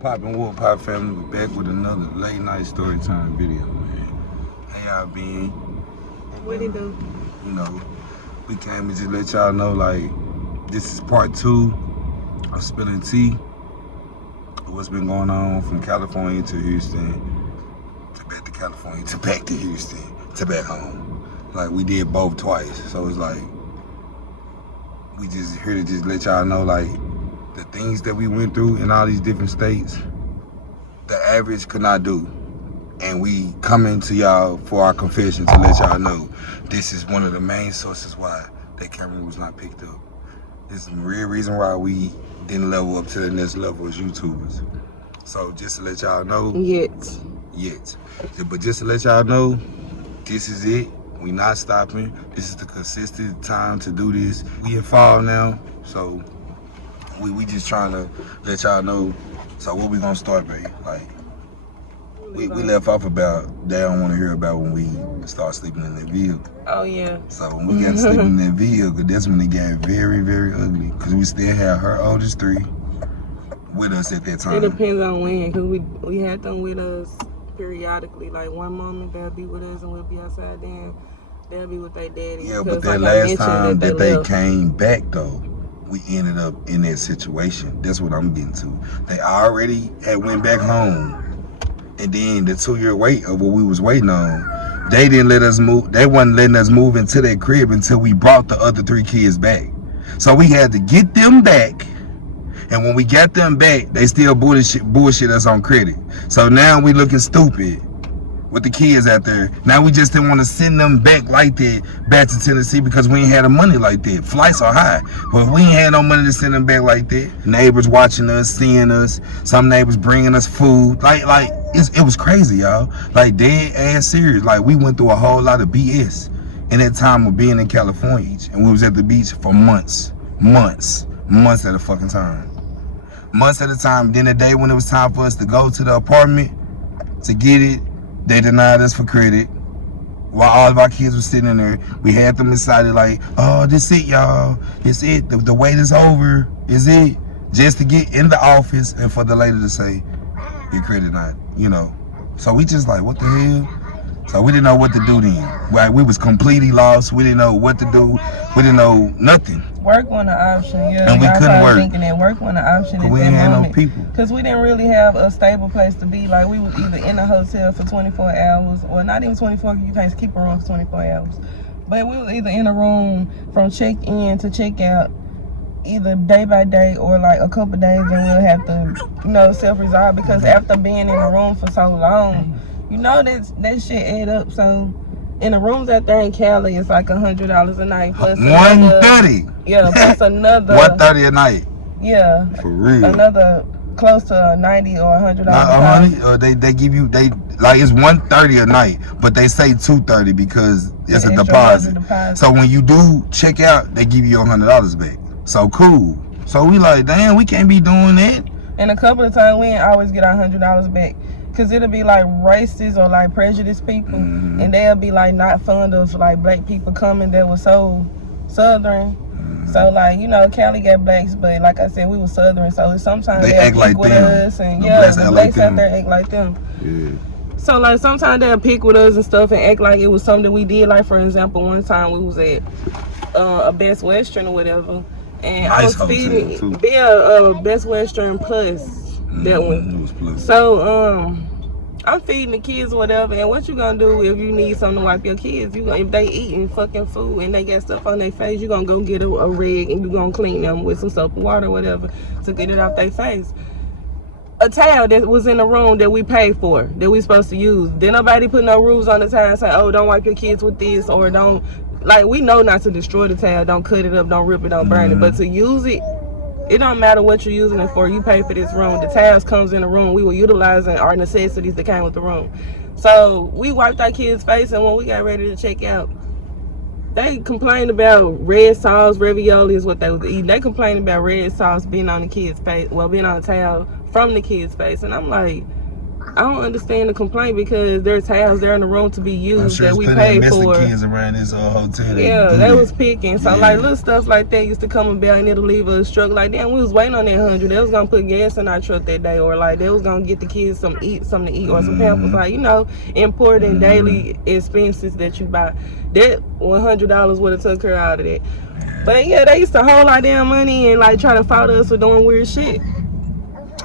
Poppin' Wolf Pop family, we're back with another late night story time video, man. How y'all been? What it do? You know, we came to just let y'all know, like, this is part 2 of spilling tea. What's been going on from California to Houston, to back to California, to back to Houston, to back home. Like, we did both twice, so it's like, we just here to just let y'all know, like, the things that we went through in all these different states, the average could not do. And we coming to y'all for our confession to let y'all know this is one of the main sources why that camera was not picked up. This is the real reason why we didn't level up to the next level as YouTubers. So just to let y'all know. Yet. But just to let y'all know, this is it. We not stopping. This is the consistent time to do this. We in fall now, so we just trying to let y'all know. So what we gonna start, babe? Like, we left off about they don't want to hear about when we start sleeping in that vehicle. Oh yeah. So when we got to sleep in that vehicle, that's when it got very, very ugly. Cause we still had her oldest 3 with us at that time. It depends on when, cause we had them with us periodically. Like one moment they'll be with us and we'll be outside. Then they'll be with their daddy. Yeah, but that last time that they came back though, we ended up in that situation. That's what I'm getting to. They already had went back home. And then the 2-year wait of what we was waiting on, they didn't let us move. They wasn't letting us move into their crib until we brought the other 3 kids back. So we had to get them back. And when we got them back, they still bullshit us on credit. So now we looking stupid with the kids out there. Now we just didn't want to send them back like that, back to Tennessee, because we ain't had the money like that. Flights are high, but we ain't had no money to send them back like that. Neighbors watching us, seeing us. Some neighbors bringing us food. Like it was crazy, y'all. Like dead ass serious. Like we went through a whole lot of BS in that time of being in California, and we was at the beach for months at a fucking time. Months at a time. Then the day when it was time for us to go to the apartment to get it, they denied us for credit. While all of our kids were sitting in there, we had them excited like, oh, this it, y'all. It's it. The wait is over. Is it? Just to get in the office and for the lady to say, your credit not, you know. So we just like, what the hell? So we didn't know what to do then. Like, we was completely lost. We didn't know what to do. We didn't know nothing. Work wasn't an option, yeah. And we couldn't work. Thinking that work wasn't an option at we that ain't had moment. No people. Because we didn't really have a stable place to be. Like, we was either in a hotel for 24 hours, or not even 24, you can't keep a room for 24 hours. But we was either in a room from check-in to check-out, either day by day or like a couple days, and we'll have to, you know, self-resolve. Because after being in the room for so long, you know that shit add up. So in the rooms out there in Cali, it's like $100 a night plus $130. Yeah, plus another $130 a night. Yeah, for real. Another close to $90 or $100. Money, they give you like it's $130 a night, but they say $230 because it's a deposit. So when you do check out, they give you $100 back. So cool. So we like, damn, we can't be doing that. And a couple of times we ain't always get our $100 back. Cause it'll be like racist or like prejudiced people, and they'll be like not fond of like black people coming that was so southern. So like, you know, Cali got blacks, but like I said, we were southern, so sometimes they act like with them. us, and the blacks out there act like them. Yeah. So like sometimes they'll pick with us and stuff and act like it was something we did. Like for example, one time we was at a Best Western or whatever, and nice I was feeding a Best Western Plus that one. So I'm feeding the kids or whatever, and what you gonna do if you need something to wipe your kids? If they eating fucking food and they got stuff on their face, you gonna go get a rag and you gonna clean them with some soap and water or whatever to get it off their face. A towel that was in the room that we paid for, that we supposed to use. Then nobody put no rules on the towel and say, oh, don't wipe your kids with this, or don't, like, we know not to destroy the towel, don't cut it up, don't rip it, don't burn it, but to use it, it don't matter what you're using it for. You pay for this room. The towels comes in the room. We were utilizing our necessities that came with the room. So we wiped our kids' face, and when we got ready to check out, they complained about red sauce, ravioli is what they was eating. They complained about red sauce being on the kids' face, well, being on the towel from the kids' face. And I'm like, I don't understand the complaint because there's towels there in the room to be used sure that we paid for. kids around this hotel. Yeah, they was picking. So like little stuff like that used to come about and it'll leave us struck. Like damn, we was waiting on that 100. They was gonna put gas in our truck that day, or like they was gonna get the kids something to eat, or some pampers. Like important daily expenses that you buy. That $100 would have took her out of that. But yeah, they used to hold our damn money and like try to fault us for doing weird shit.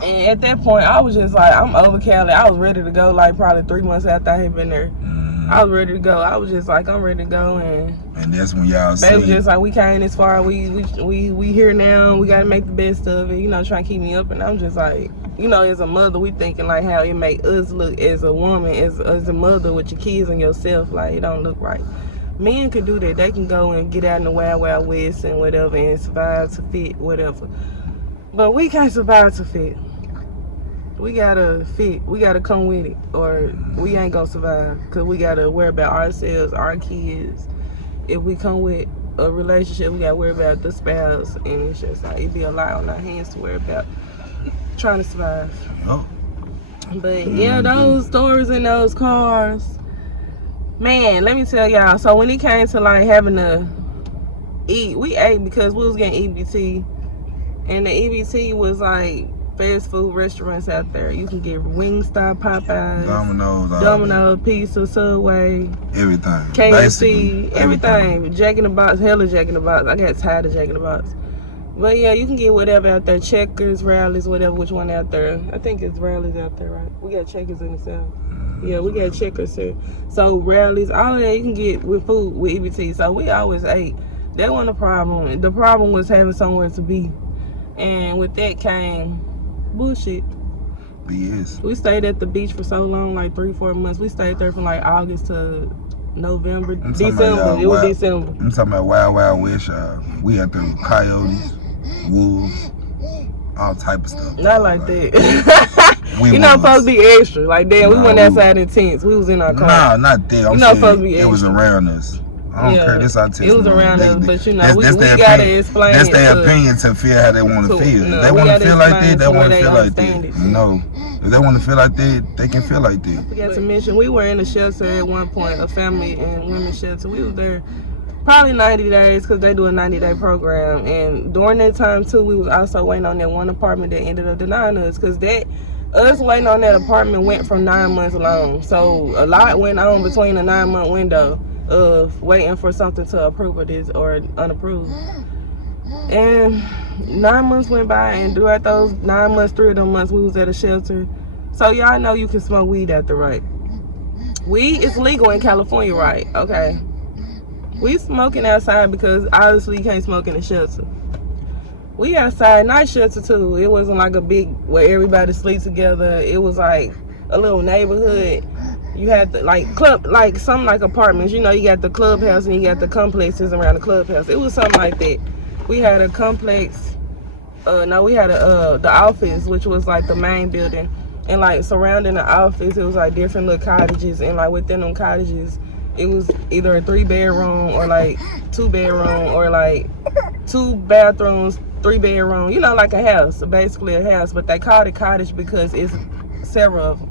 And at that point, I was just like, I'm over Cali. I was ready to go, like probably 3 months after I had been there. I was ready to go. I was just like, I'm ready to go. And that's when y'all they was just like, we came this far. We here now. We got to make the best of it. Trying to keep me up. And I'm just like, as a mother, we thinking like how it make us look as a woman, as a mother with your kids and yourself. Like, it don't look right. Men could do that. They can go and get out in the wild, wild west and whatever and survive to fit, whatever. But we can't survive to fit. We gotta fit. We gotta come with it, or we ain't gonna survive. Cause we gotta worry about ourselves, our kids. If we come with a relationship, we gotta worry about the spouse, and it's just like it'd be a lot on our hands to worry about trying to survive. Oh. But yeah, those stores in those cars, man. Let me tell y'all. So when it came to like having to eat, we ate because we was getting EBT, and the EBT was like fast food restaurants out there. You can get Wingstop, Popeyes, Domino's, Pizza, Subway, everything, KFC, everything. Jack in the Box, hella Jack in the Box. I got tired of Jack in the Box. But yeah, you can get whatever out there. Checkers, Rallies, whatever, which one out there. I think it's Rallies out there, right? We got Checkers in the South. Yeah, we got Checkers here. So Rallies, all of that you can get with food, with EBT. So we always ate. That wasn't a problem. The problem was having somewhere to be. And with that came bullshit. BS. We stayed at the beach for so long, like 3-4 months. We stayed there from like August to November, December. It was December. I'm talking about Wild Wild West. We had the coyotes, wolves, all type of stuff. Not like that. You're not supposed to be extra. Like damn, we went outside in tents. We was in our car. Nah, not that. You're not supposed to be extra. It was around us. I don't care. This our testimony. It was around us, but we gotta explain. That's their opinion to feel how they want to feel. If they want to feel like that, they want to feel like that. If they want to feel like that, they can feel like that. I forgot to mention, we were in a shelter at one point, a family and women's shelter. We was there probably 90 days because they do a 90-day program. And during that time too, we was also waiting on that one apartment that ended up denying us because us waiting on that apartment went from 9 months long. So a lot went on between the 9-month window of waiting for something to approve of this or unapproved. And 9 months went by, and throughout those 9 months, 3 of them months, we was at a shelter. So y'all know you can smoke weed at the right. Weed is legal in California, right? Okay. We smoking outside because obviously you can't smoke in a shelter. We outside night shelter too. It wasn't like a big where everybody sleeps together. It was like a little neighborhood. You had the some apartments. You got the clubhouse and you got the complexes around the clubhouse. It was something like that. We had a complex. We had the office, which was like the main building, and like surrounding the office, it was like different little cottages, and like within them cottages, it was either a 3-bedroom or like 2-bedroom or like 2 bathrooms, 3-bedroom. Like a house, basically a house, but they called it cottage because it's several of them.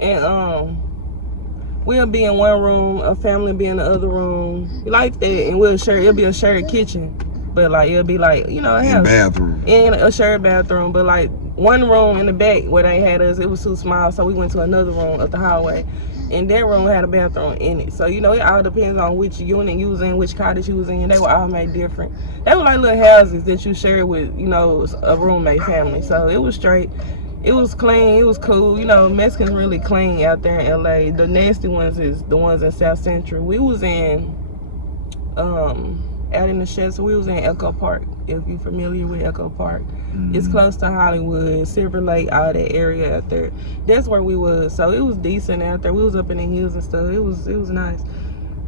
And we'll be in one room, a family be in the other room, like that, and it'll be a shared kitchen, but like it'll be like a house, bathroom, and a shared bathroom, but like one room in the back where they had us, it was too small, so we went to another room up the hallway, and that room had a bathroom in it. So it all depends on which unit you was in, which cottage you was in. They were all made different. They were like little houses that you shared with a roommate family. So it was straight. It was clean. It was cool. Mexicans really clean out there in LA. The nasty ones is the ones in South Central. We was in out in the shelter. We was in Echo Park. If you're familiar with Echo Park, it's close to Hollywood, Silver Lake, all that area out there. That's where we was. So it was decent out there. We was up in the hills and stuff. It was nice.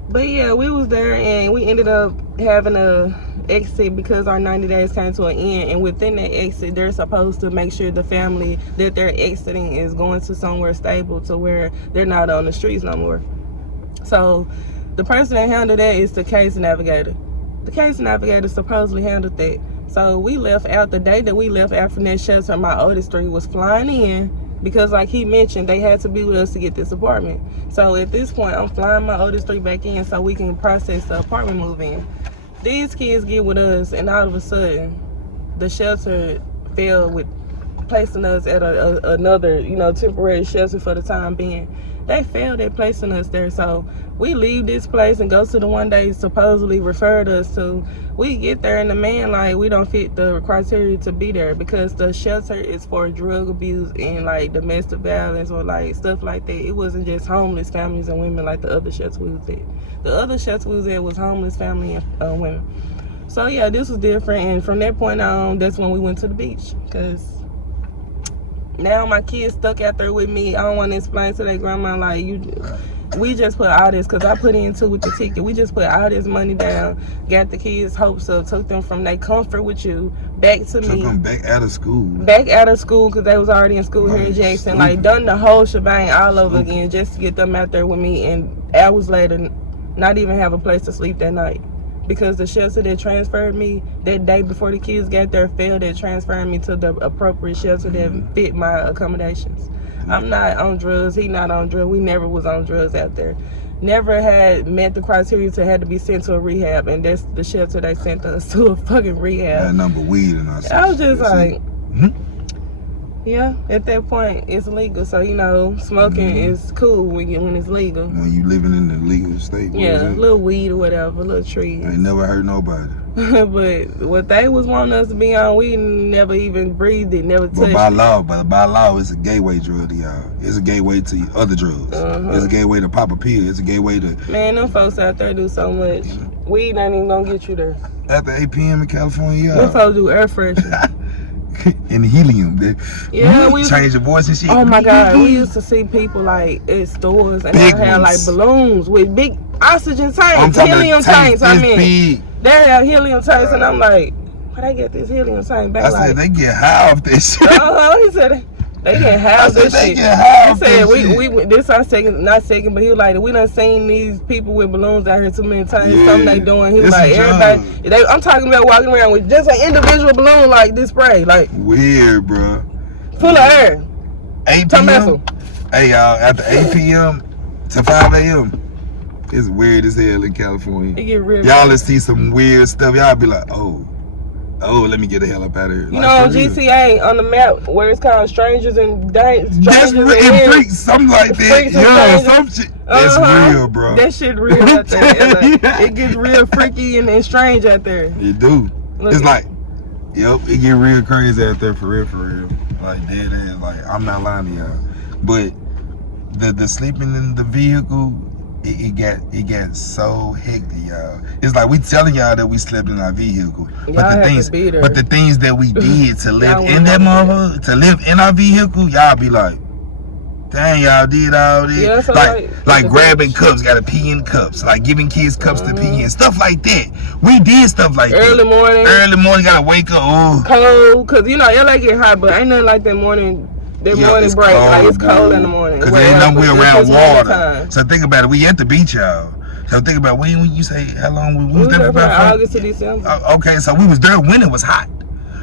But yeah, we was there and we ended up having a exit because our 90 days came to an end, and within that exit they're supposed to make sure the family that they're exiting is going to somewhere stable to where they're not on the streets no more. So the person that handled that is the case navigator. The case navigator supposedly handled that. So we left out the day that we left out from that shelter. My oldest 3 was flying in Because like he mentioned, they had to be with us to get this apartment. So at this point, I'm flying my oldest 3 back in so we can process the apartment move in. These kids get with us, and all of a sudden, the shelter fell with placing us at another, temporary shelter for the time being. They failed at placing us there. So we leave this place and go to the one they supposedly referred us to. We get there and the man, like, we don't fit the criteria to be there because the shelter is for drug abuse and like domestic violence or like stuff like that. It wasn't just homeless families and women like the other shelter we was at. The other shelter we was at was homeless family and women. So yeah, this was different, and from that point on, that's when we went to the beach. Because now my kids stuck out there with me. I don't want to explain to their grandma, like, we just put all this, because I put into with the ticket. We just put all this money down, got the kids' hopes up, took them from their comfort with you back to me. Took them back out of school. Back out of school, because they was already in school here in Jackson. Like, done the whole shebang all over again just to get them out there with me. And hours later, not even have a place to sleep that night. Because the shelter that transferred me that day before the kids got there failed at transferring me to the appropriate shelter that fit my accommodations. I'm not on drugs. He not on drugs. We never was on drugs out there. Never had met the criteria to have to be sent to a rehab, and that's the shelter they sent us to, a fucking rehab. That number weed and I was just like, yeah, at that point it's legal. So smoking is cool when it's legal. When you living in the legal state. Yeah, a little weed or whatever, a little tree. Ain't never hurt nobody. But what they was wanting us to be on, we never even breathed it, never touched it. But by law, it's a gateway drug to y'all. It's a gateway to other drugs. It's a gateway to pop a pill. It's a gateway to... Man, them folks out there do so much. Weed ain't even gonna get you there. After 8 p.m. in California, them folks do air freshener. And helium. Yeah, we change your voice and shit. Oh my God, we used to see people like at stores and they had like balloons with big oxygen tanks, helium tanks. They have helium tanks, and I'm like, where they get this helium tank back? I said they get high off this shit. He said they get high off this shit. He said we this our not second, but he was like, we done seen these people with balloons out here too many times. Yeah, something they doing. He was like, everybody. I'm talking about walking around with just an individual balloon like this spray, like weird, bro. Full of air. 8 p.m. Hey y'all, after 8 p.m. to 5 a.m. It's weird as hell in California. It get real. Y'all let's see some weird stuff. Y'all be like, oh, let me get the hell up out of here. You know, GTA on the map where it's called Strangers and That's freaks, something like that. Yeah, some shit. That's real, bro. That shit real out there. It gets real freaky and strange out there. It do. It's like, it get real crazy out there for real. Like dead ass. Like, I'm not lying to y'all. But the sleeping in the vehicle, it got so hectic, y'all. It's like we telling y'all that we slept in our vehicle, but the things that we did to live in that motherfucker, to live in our vehicle, y'all be like, dang, y'all did all this. Yeah, so like grabbing cups, gotta pee in cups, like giving kids cups to pee in, stuff like that. We did stuff like early that. Morning, gotta wake up. Cold, cause LA get hot, but ain't nothing like that morning. Morning break, like it's cold in the morning. Cause ain't nowhere around water. So think about it. We at the beach, y'all. So think about when you say how long we was there for? August to December. Okay, so we was there when it was hot,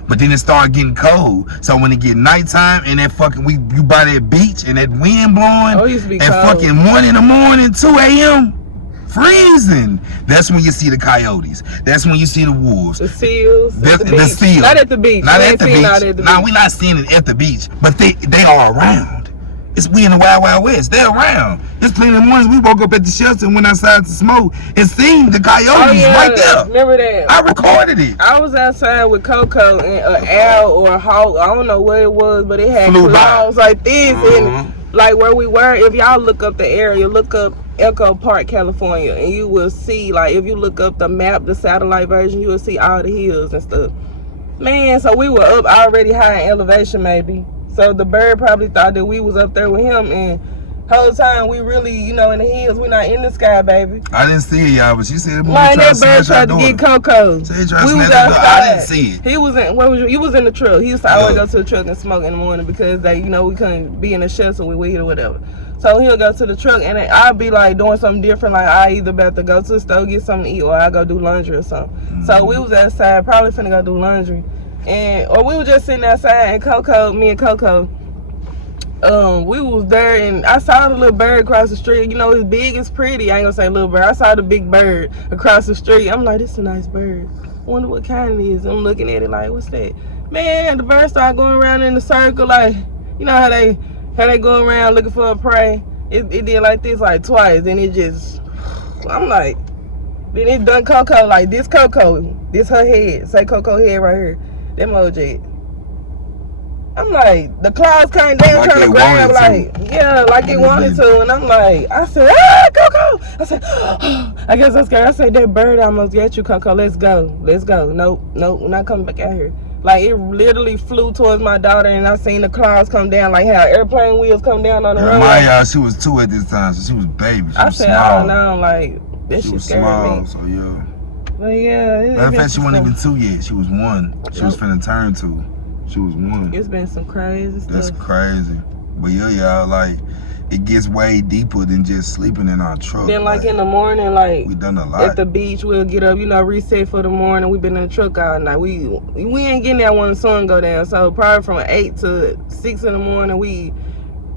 but then it started getting cold. So when it get nighttime and that fucking you by that beach and that wind blowing, it used to be and cold. Fucking 1 in the morning, 2 a.m. freezing. That's when you see the coyotes. That's when you see the wolves. The seals. The seals. Not at the beach. Not at the beach. No, we're not seeing it at the beach. But they are around. We in the Wild Wild West. They're around. There's plenty of mornings we woke up at the shelter and went outside to smoke and seen the coyotes right there. Remember that? I recorded it. I was outside with Coco and an owl or a hawk. I don't know what it was, but it had claws like this. And like where we were, if y'all look up the area, look up Echo Park, California, and you will see, like, if you look up the map, the satellite version, you will see all the hills and stuff. Man, so we were up already high in elevation, maybe. So the bird probably thought that we was up there with him, and whole time we really, in the hills. We're not in the sky, baby. I didn't see it, y'all, but she said that bird tried to get Coco. We was outside. I didn't see it. He was in. Where was you? You was in the truck. He used to always go to the truck and smoke in the morning because we couldn't be in the shelter with weed or whatever. So he'll go to the truck, and I'll be like doing something different. Like I either about to go to the store get something to eat, or I go do laundry or something. So we was outside, probably finna go do laundry, or we were just sitting outside. And me and Coco, We was there and I saw the little bird across the street. You know, it's big, it's pretty. I ain't gonna say little bird. I saw the big bird across the street. I'm like, this is a nice bird. I wonder what kind it is. I'm looking at it like, what's that? Man, the bird started going around in the circle, like, you know how they go around looking for a prey. It did like this like twice, and it just, I'm like, then it done Coco, like this Coco, this her head, say Coco head right here, that emoji. I'm like, the claws came down like trying to grab, like, yeah, like it wanted to. And I'm like, I said, Coco. I said, oh, I guess I'm scared. I said, that bird almost got you, Coco. Let's go. Let's go. Nope, we're not coming back out here. Like, it literally flew towards my daughter, and I seen the claws come down, like how airplane wheels come down on the road. Maya, she was 2 at this time, so she was baby. She was said, small. I don't know, like, that shit scared small, me. So, yeah. But, yeah. Matter of fact, she wasn't even 2 yet. She was 1. She was finna turn 2. She was 1. It's been some crazy stuff. That's crazy. But yeah, y'all, like, it gets way deeper than just sleeping in our truck. Then, like in the morning, like, we done a lot. At the beach, we'll get up, you know, reset for the morning. We've been in the truck all night. We ain't getting there when the sun go down. So probably from 8 to 6 in the morning, we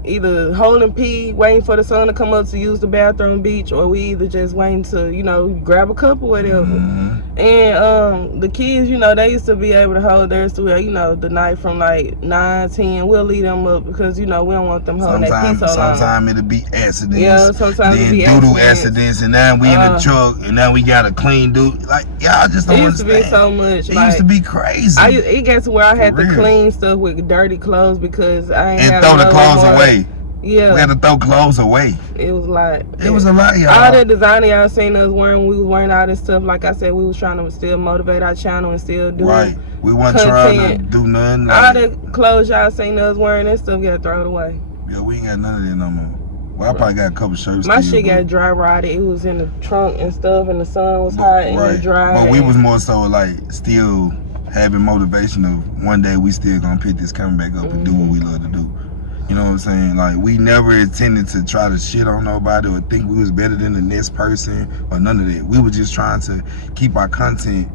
either holding pee, waiting for the sun to come up to use the bathroom beach, or we either just waiting to, you know, grab a cup or whatever. And the kids, you know, they used to be able to hold theirs to, you know, the night from like 9, 10. We'll leave them up because, you know, we don't want them holding that pee so long. Sometimes it'll be accidents. Yeah, sometimes it'll be doodle accidents, and now we in the truck, and now we got a clean dude. Like, y'all just don't understand. It used to be so much. It used to be crazy. It got to where I had to clean stuff with dirty clothes because I ain't and throw the clothes away. Yeah. We had to throw clothes away. It was like... It was a lot, y'all. All that designer y'all seen us wearing, we was wearing all this stuff. Like I said, we was trying to still motivate our channel and still do right. We weren't trying to do nothing. Like, all the clothes y'all seen us wearing, that stuff got thrown away. Yeah, we ain't got none of that no more. Well, I probably got a couple shirts. My shit got dry rotted. It was in the trunk and stuff, and the sun was hot and it dry. But we was more so like still having motivation of one day we still gonna pick this camera back up and do what we love to do. You know what I'm saying? Like, we never intended to try to shit on nobody or think we was better than the next person or none of that. We were just trying to keep our content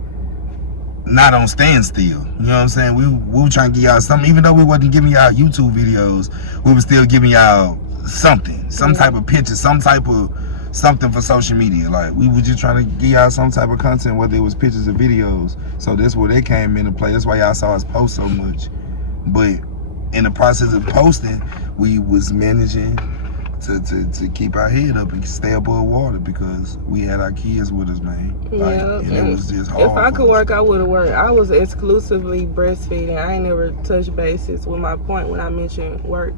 not on standstill. You know what I'm saying? We were trying to give y'all something. Even though we wasn't giving y'all YouTube videos, we were still giving y'all something. Some type of picture, some type of something for social media. Like, we were just trying to give y'all some type of content, whether it was pictures or videos. So that's where they came into play. That's why y'all saw us post so much. But in the process of posting, we was managing to keep our head up and stay above water because we had our kids with us, man. Like, yeah, and it was just hard. If I could work, I would have worked. I was exclusively breastfeeding. I ain't never touched bases with my point when I mentioned work.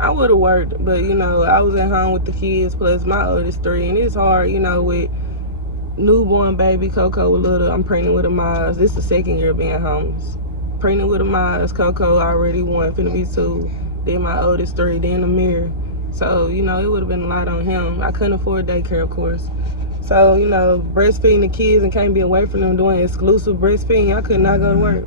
I would have worked, but you know, I was at home with the kids plus my oldest 3, and it's hard, you know, with newborn baby Coco little. I'm pregnant with a Miles. This is the 2nd year of being homeless. Pregnant with a Miles, Coco already 1, finna be 2, then my oldest 3, then the mirror. So, you know, it would have been a lot on him. I couldn't afford daycare, of course. So, you know, breastfeeding the kids and can't be away from them doing exclusive breastfeeding, I could not go to work.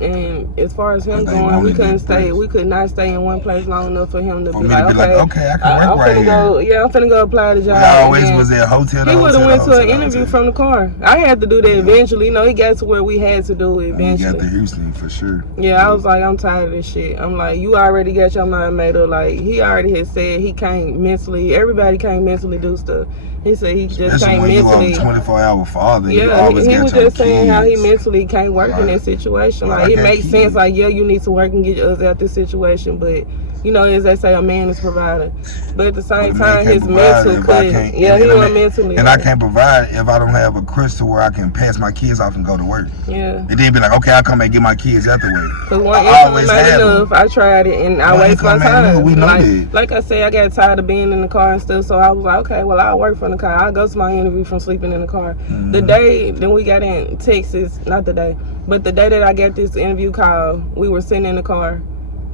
And as far as him going, we could not stay in one place long enough for him to be like, okay, I can work right here. I'm finna go apply the job. We always was at hotel. He would have went to an interview from the car. I had to do that eventually. You know, he got to where we had to do it eventually. He got to Houston for sure. Yeah, I was like, I'm tired of this shit. I'm like, you already got your mind made up. Like, he already had said he can't mentally, everybody can't mentally do stuff. He said he just can't mentally. 24-hour father. Yeah, he was just saying how he mentally can't work in that situation. Like, it makes sense. Like, yeah, you need to work and get us out this situation, but you know, as they say, a man is provided. But at the same time, his mental couldn't. Yeah, he wasn't mentally. And I can't provide if I don't have a crutch to where I can pass my kids off and go to work. Yeah. And then be like, okay, I'll come back and get my kids out the way. Because one income ain't enough. I tried it and I waste my time. We know that. Like I said, I got tired of being in the car and stuff, so I was like, okay, well, I'll work from the car. I'll go to my interview from sleeping in the car. The day that we got in Texas, not the day, but the day that I got this interview call, we were sitting in the car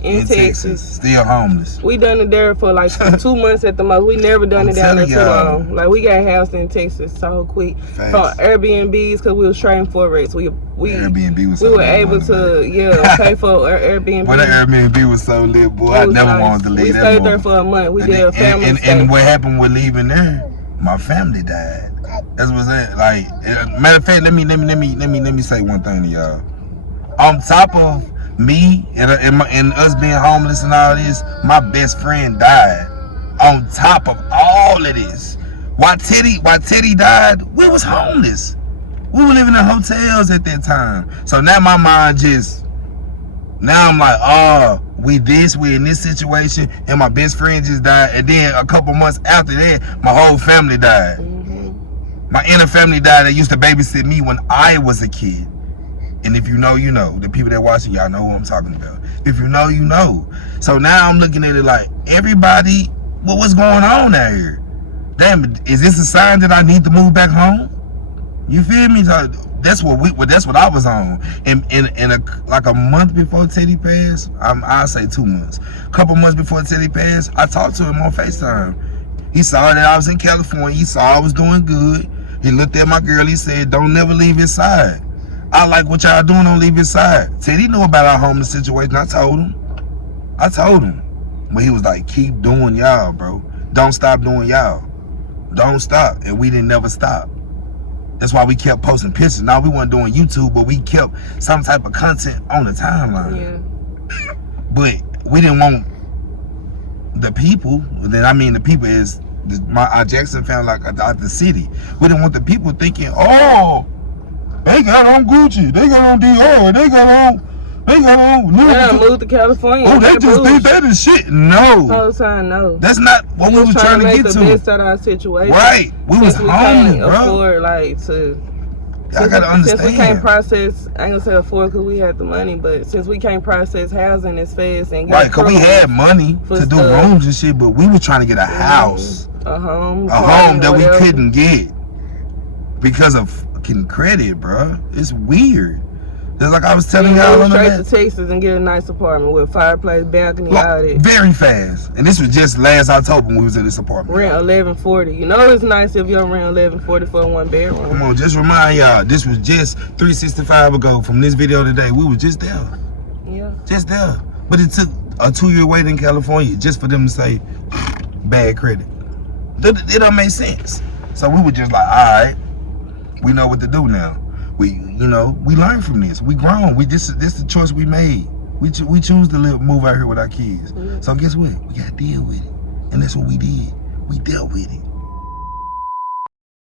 in Texas. Still homeless. We done it there for like 2 months at the most. We never done it down there too long. Like, we got a house in Texas so quick. From Airbnbs, because we was trading Forex. Airbnb was so we were able to pay for Airbnb. But the Airbnb was so lit, boy. I never wanted to leave. We stayed there for a month. We did a family stay. And what happened with leaving there? My family died. That's what's that. Like, matter of fact, let me say one thing to y'all. On top of Me and us being homeless and all this, my best friend died. On top of all of this, why Teddy died, we was homeless. We were living in hotels at that time. So now my mind now I'm like, oh, we in this situation, and my best friend just died, and then a couple months after that, my whole family died. My inner family died that used to babysit me when I was a kid. And if you know, you know. The people that watching, y'all know who I'm talking about. If you know, you know. So now I'm looking at it like, everybody, what's going on out here? Damn, is this a sign that I need to move back home? You feel me? That's what I was on. And like a month before Teddy passed, I'll say 2 months. A couple months before Teddy passed, I talked to him on FaceTime. He saw that I was in California. He saw I was doing good. He looked at my girl. He said, don't never leave his side. I like what y'all doing, don't leave his side. Teddy knew about our homeless situation. I told him. But he was like, keep doing y'all, bro. Don't stop doing y'all. Don't stop. And we didn't never stop. That's why we kept posting pictures. Now we weren't doing YouTube, but we kept some type of content on the timeline. Yeah. But we didn't want the people. The people is our Jackson family, like out the city. We didn't want the people thinking, oh, they got on Gucci, they got on Dior, they got on. Yeah, moved to California. Oh, they just think that is shit. No. Whole time, no. That's not what we was trying to get to. The best out of our situation. Right. We was homeless, bro. Afford, like, I gotta understand. Since we can't process, I ain't gonna say afford because we had the money, but since we can't process housing as fast and right, because we had money to do rooms and shit, but we were trying to get a house, a home that we couldn't get because of fucking credit, bro. It's weird. Just like I was telling y'all on straight to Texas and get a nice apartment with fireplace, balcony, all that. Very fast. And this was just last October when we was in this apartment. Rent $11.40. You know it's nice if you're rent $11.40 for a 1-bedroom. Come on, just remind y'all, this was just 365 ago from this video today. We were just there. Yeah. Just there. But it took a 2-year wait in California just for them to say bad credit. It don't make sense. So we were just like, all right, we know what to do now. We learn from this. We grown. This the choice we made. We choose to move out here with our kids. So guess what? We got to deal with it. And that's what we did. We dealt with it.